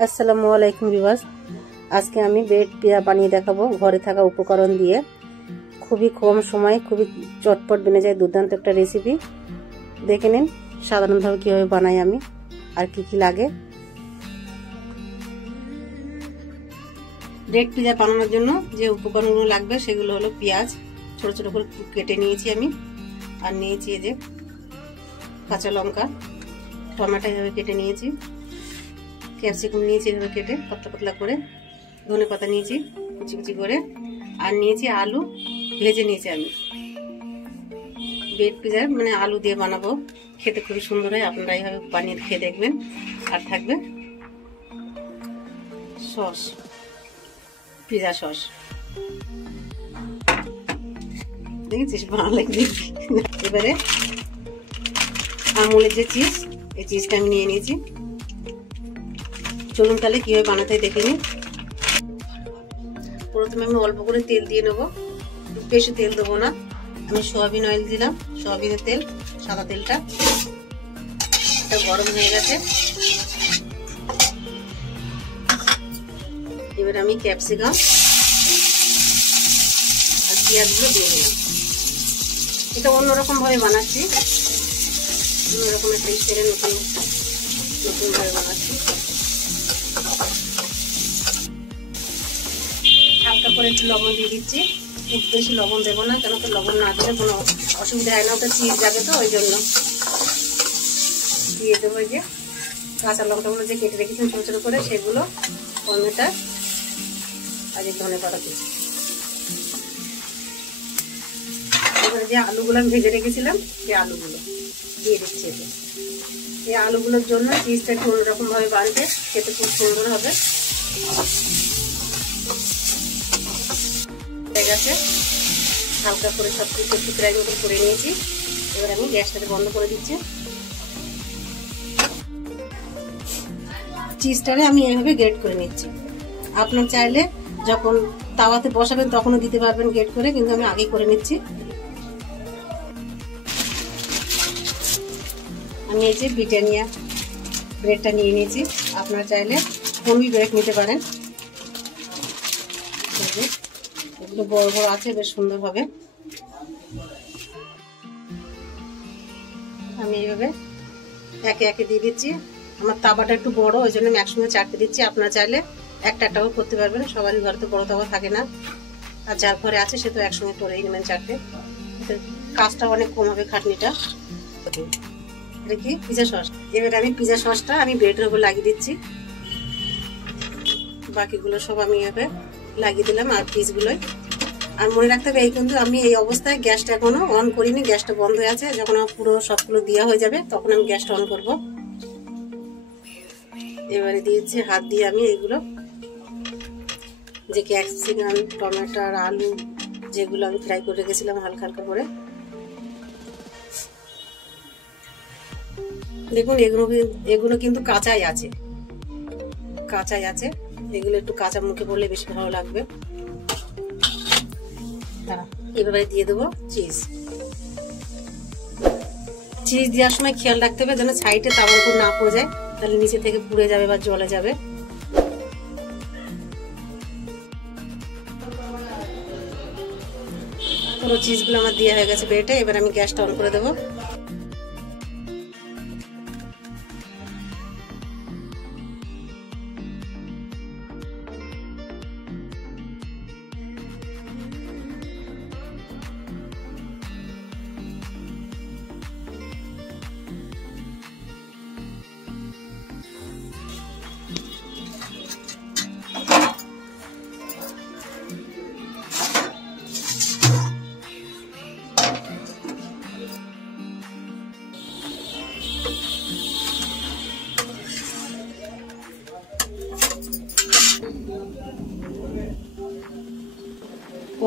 আসসালামু আলাইকুম ভিউয়ার্স, আজকে আমি ব্রেড পিজা বানিয়ে দেখাবো ঘরে থাকা উপকরণ দিয়ে। খুবই কম সময় খুবই চটপট বনে যায় দুর্দান্ত একটা রেসিপি। দেখে নিন সাধারণভাবে কিভাবে বানাই আমি আর কি কি লাগে। ব্রেড পিজা বানানোর জন্য যে উপকরণগুলো লাগবে সেগুলো হলো পেঁয়াজ ছোট ছোট করে কেটে নিয়েছি আমি, আর নিয়েছি এই যে কাঁচা লঙ্কা, টমেটো এভাবে কেটে নিয়েছি, ক্যাপসিকাম নিয়েছি এভাবে কেটে পাতলা পাতলা করে, ধনে পাতা নিয়েছি কুচি কুচি করে, আর নিয়েছি আলু ভেজে নিয়েছি আমি। ব্রেড পিজা মানে আলু দিয়ে বানাবো, খেতে খুবই সুন্দর হয়, আপনারা এইভাবে বানিয়ে খেয়ে দেখবেন। আর থাকবে সস, পিজা সস, দেখেছিস বানালে দেখবি। এবারে আমুলের যে চিজ, এই চিজটা আমি নিয়ে নিয়েছি। চলুন তাহলে কিভাবে বানাতে দেখে নিই। প্রথমে আমি অল্প করে তেল দিয়ে নেবো, বেশি তেল দেবো না। আমি সয়াবিন অয়েল দিলাম, সয়াবিনের তেল, সাদা তেলটা। এটা গরম হয়ে গেছে। এবার আমি ক্যাপসিকাম আর পেঁয়াজগুলো দিয়ে দিলাম। এটা অন্যরকম ভাবে বানাচ্ছি, অন্যরকম একটা স্টাইলে নতুন ভাবে বানাচ্ছি। হালকা করে একটু লবণ দিয়ে দিচ্ছি, খুব বেশি লবণ দেবো না, কেন তো লবণ না দিলে কোনো অসুবিধা হয় না, ওটা চিজ যাবে তো ওই জন্য। দিয়ে দেবো এই যে কাঁচা লঙ্কাগুলো যে কেটে রেখেছেন ছোটো ছোটো করে, সেগুলো, টমেটো আর এই ধনে পাতা দিচ্ছি। এবারে যে আলুগুলো আমি ভেজে রেখেছিলাম, সেই আলুগুলো দিয়ে দিচ্ছি। এই আলুগুলোর জন্য চিজটা একটু অন্যরকম ভাবে বানবে, খেতে খুব সুন্দর হবে। হয়ে গেছে, হালকা করে সব কিছু একটু ফ্রাই মতো করে নিয়েছি। এবার আমি গ্যাসটাকে বন্ধ করে দিচ্ছি। চিজটাকে আমি এইভাবে গ্রেট করে নিচ্ছি। আপনার চাইলে যখন তাওয়াতে বসাবেন তখনও দিতে পারবেন গ্রেট করে, কিন্তু আমি আগে করে নিচ্ছি। আমি এই যে ব্রিটানিয়া ব্রেডটা নিয়ে নিয়েছি, আপনারা চাইলে হোমই ব্রেড নিতে পারেন। এগুলো বড় বড় আছে, বেশ সুন্দর হবে। আমি এইভাবে একে একে দিয়ে দিচ্ছি। আমার তাওয়াটা একটু বড়, ওই জন্য আমি একসঙ্গে চারটে দিচ্ছি। আপনারা চাইলে একটা একটাও করতে পারবেন, সবারই ঘরে তো বড় তাওয়া থাকে না, আর যার ঘরে আছে সে তো একসঙ্গে করেই নেবেন চারটে, কাজটা অনেক কম হবে, খাটনিটা। এটা কি পিজা সস। এবারে আমি পিজা সসটা আমি ব্রেডের উপর লাগিয়ে দিচ্ছি। বাকিগুলো সব আমি এভাবে লাগিয়ে দিলাম, আর পিসগুলোই। আর মনে রাখতে হবে, এই কিন্তু আমি এই অবস্থায় গ্যাসটা এখনো অন করিনি, গ্যাসটা বন্ধ হয়ে আছে। যখন আমার পুরো সবগুলো দেওয়া হয়ে যাবে তখন আমি গ্যাসটা অন করব। এবারে দিয়েছি হাত দিয়ে আমি এইগুলো যে ক্যাপসিকাম, টমেটো আর আলু যেগুলো আমি ফ্রাই করে রেখেছিলাম হালকা হালকা করে, দেখুন এগুলো কিন্তু কাঁচাই আছে, এগুলো একটু কাঁচা মুখে পড়লে বেশি ভালো লাগবে। এভাবে দিয়ে দেবো চিজ। চিজ দেওয়ার সময় খেয়াল রাখতে হবে যেন সাইডে তাওয়ার উপর না পড়ে যায়, তাহলে নিচে থেকে পুড়ে যাবে বা জ্বলে যাবে। পুরো চিজগুলো আমার দেওয়া হয়ে গেছে ব্রেডে। এবার আমি গ্যাসটা অন করে দেবো।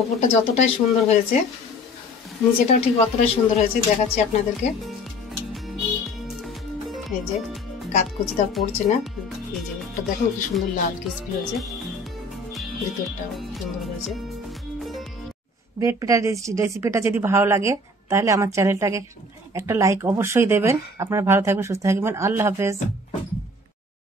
ওপরটা যতটাই সুন্দর হয়েছে, নিচেটাও ঠিক অতটাই সুন্দর হয়েছে, দেখাচ্ছি আপনাদেরকে। এই যে কাতকুচিটা পড়ছে না, এই যে ওটা দেখুন কি সুন্দর লাল ক্রিসপি হয়েছে, ভিতরটাও সুন্দর হয়েছে। ব্রেড পিঠার রেসিপিটা যদি ভালো লাগে তাহলে আমার চ্যানেলটাকে একটা লাইক অবশ্যই দেবেন। আপনারা ভালো থাকবেন, সুস্থ থাকবেন। আল্লাহ হাফেজ।